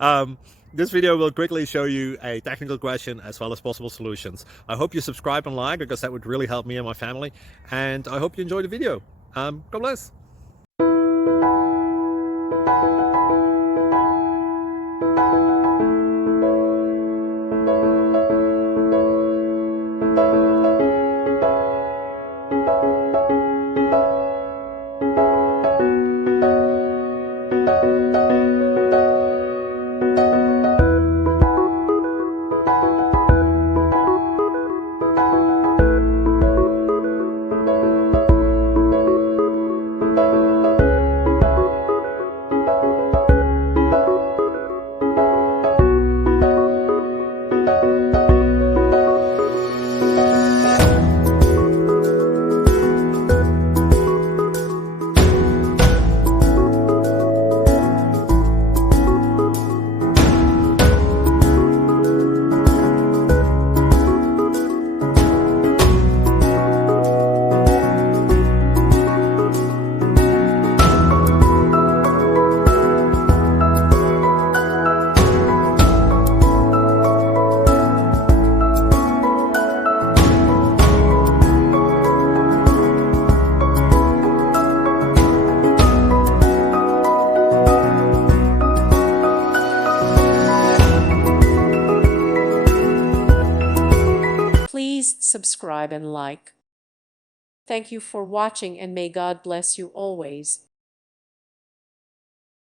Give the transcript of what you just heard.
um, this video will quickly show you a technical question as well as possible solutions. I hope you subscribe and like, because that would really help me and my family. And I hope you enjoy the video. God bless. Please subscribe and like. Thank you for watching, and may God bless you always.